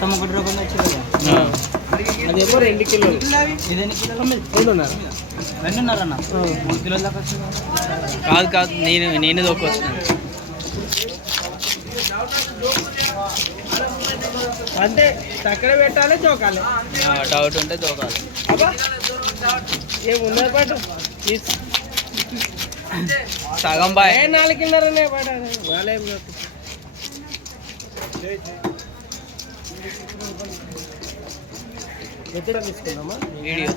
మొత్తం 1 రూపాయలు వచ్చి కదా అదేమో 2 కిలోలు. ఇది ఎన్ని కిలోలు? 2.5. 2.5 అన్న 3 కిలోల దాకా వచ్చింది. కాదు నేను దొక్కొచ్చినాను. అంటే చక్కెర పెట్టాలి, జోకాలి. డౌట్ ఉంటే దోకాలి. అబ్బా ఏమున్నది పాటు సగం బాయ్ 4.5 పాట వాళ్ళేం ఎక్కడ తీసుకున్నామా వీడియో.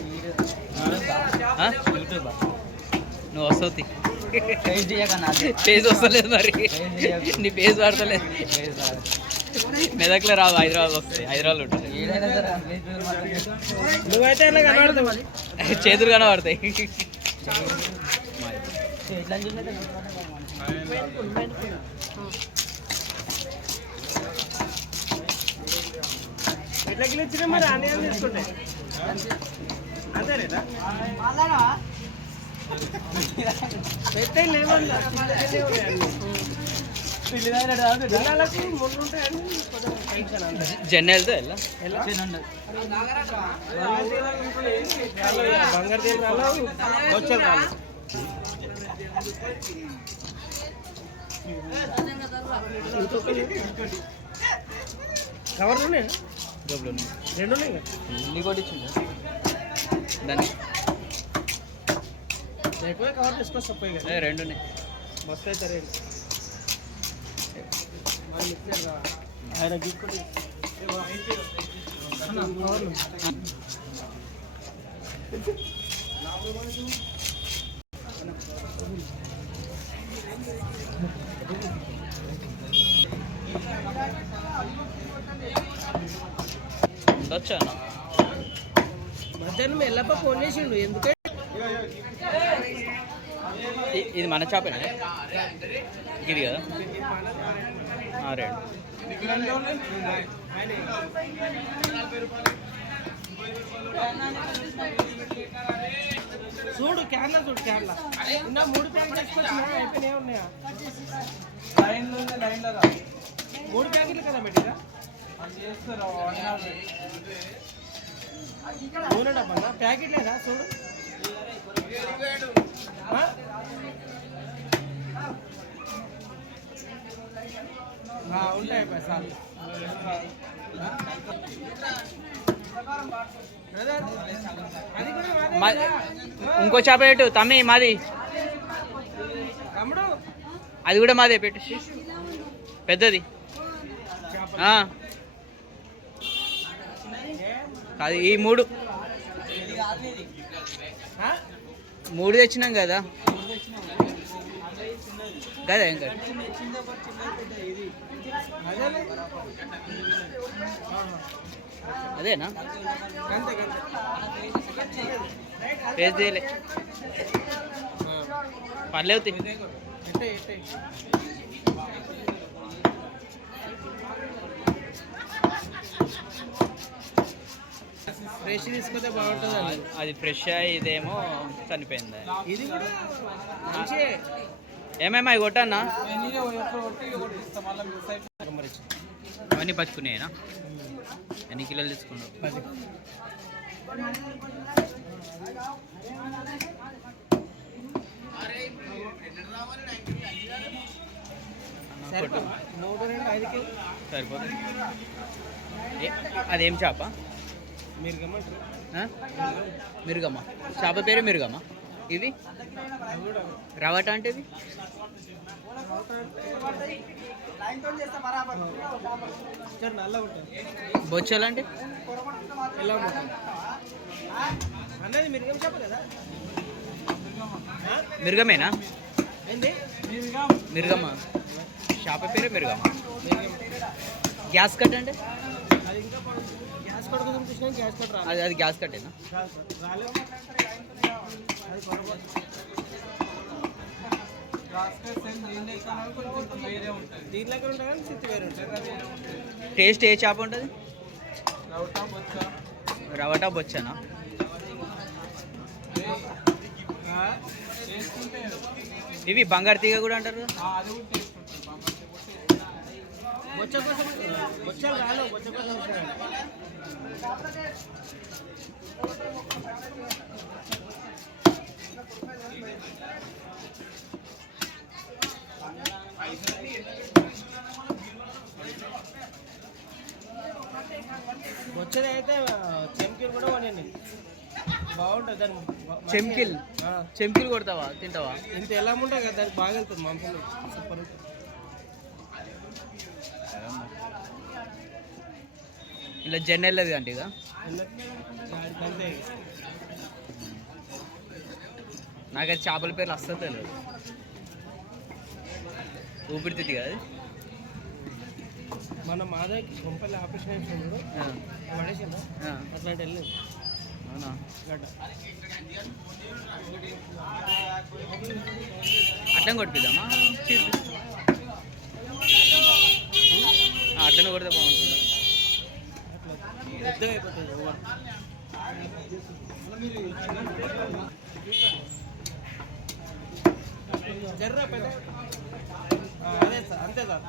నువ్వు వస్తుంది ఫేస్ వస్తలేదు మరి, నీ ఫేస్ పడతలేదు. మెదక్లో రావు, హైదరాబాద్ వస్తాయి. హైదరాబాద్ ఉంటుంది. నువ్వైతే ఎలా కనబడతావు? చేతులు కనబడతాయి. ఎట్లా కిలో ఇచ్చినా మరి ఆనియన్ తీసుకుంటే అంతే రేటా? పెట్టే లేవన్నా జెన్ వెళ్తే ఎలా బంగారు దేని రాలు వచ్చారు రాలు కవర్లు ఉన్నాయి, 2 ఉన్నాయి. నీకు ఒకటి ఇచ్చింది దాన్ని ఎక్కువ కవర్ తీసుకొస్తా పోయి కదా. 2 ఉన్నాయి మస్తు అయితే రేటు ఆయన గీక్కుంటే వచ్చా మధ్యాహ్నం ఎల్లప్ప ఫోన్ చేసిండు. ఎందుకంటే ఇది మన చేపేనా? ఇది కదా 2. చూడు క్యాన్లా, చూడు క్యాన్లా. ఇంకా 3 ప్యాకెట్లు తీసుకొచ్చినా అయిపోయినాయి. ఉన్నాయా 3 ప్యాకెట్లు కదా పెట్టిరా? నూనె డబ్బా ప్యాకెట్ లేదా? చూడు ఉంటాయి పైసలు. ఇంకో చేప పెట్టు తమ్మి, మాది తమ్ముడు. అది కూడా మాదే పెట్టు, పెద్దది. అది ఈ 3 తెచ్చినాం కదా కదా ఇంకా అదేనా? ఫేస్ చేయలే పర్లేదు. ఫ్రెష్ తీసుకుంటే బాగుంటుంది. అది ఫ్రెష్, ఇదేమో చనిపోయింది. ఇది కూడా మంచిగా. ఏమేమి అవి కొట్టన్నా? అవన్నీ పచ్చుకున్నాయినా? ఎన్ని కిలోలు తీసుకున్నావు? 10. సరిపోతుంది. అదేం చేప? మిరుగమ్మ. చేప పేరు మిరుగమ్మ. ఇవి రవట అంటే ఇవి బొచ్చలు అంటే మిరుగమేనా? మిరుగమ్మ. చేప పేరు మిరుగమ్మ. గ్యాస్ కట్ అంటే అది గ్యాస్ కట్టేనా? టేస్ట్ ఏ చేప ఉంటుంది? రవట బొచ్చనా? ఇవి బంగారు తీగ కూడా అంటారు. బొచ్చ కోసం బొచ్చలు రాను బొచ్చ కోసం వచ్చినాయి. బొచ్చది అయితే చెంకీలు కూడా కొనండి, బాగుంటుంది దాని చెంకిల్ చెంకిల్ కొడతావా తింటావా? ఇంత ఎలా ఉంటుంది కదా, దానికి బాగా వెళ్తుంది మాంసం, సూపర్ ఉంటుంది. ఇలా జెన్నెల్లది అంటే ఇక అంతే. నాకైతే చేపల పేర్లు అస్సలు తెలియదు. ఊపిరితిత్తి కదా అది? మన మాధవ్కి కొంపల్లి ఆపరేషన్ అయిపోయినాడు, పడేసిందా అట్లాంటి వెళ్ళలేదు అవునా? గడ్డ. అట్లా కొట్టిద్దామా? అట్లనే కొడితే బాగుంటుంది. అట్లా పెద్దగా అయిపోతుంది ఓవర్. జర్ర పెద్ద అదే సార్, అంతే సార్.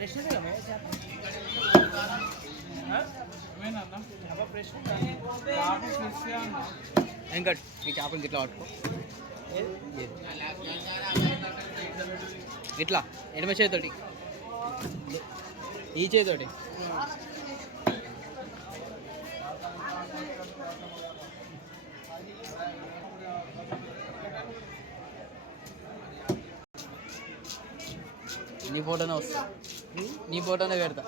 ఫ్రెష్ ఫ్రెష్ ఇంకా ఈ చేపలకి ఇట్లా పట్టుకో, ఇట్లా ఎడమ చేతితోటి, ఈ చేతితోటి. నీ ఫోటోనే వస్తా, నీ ఫోటోనే పెడతా.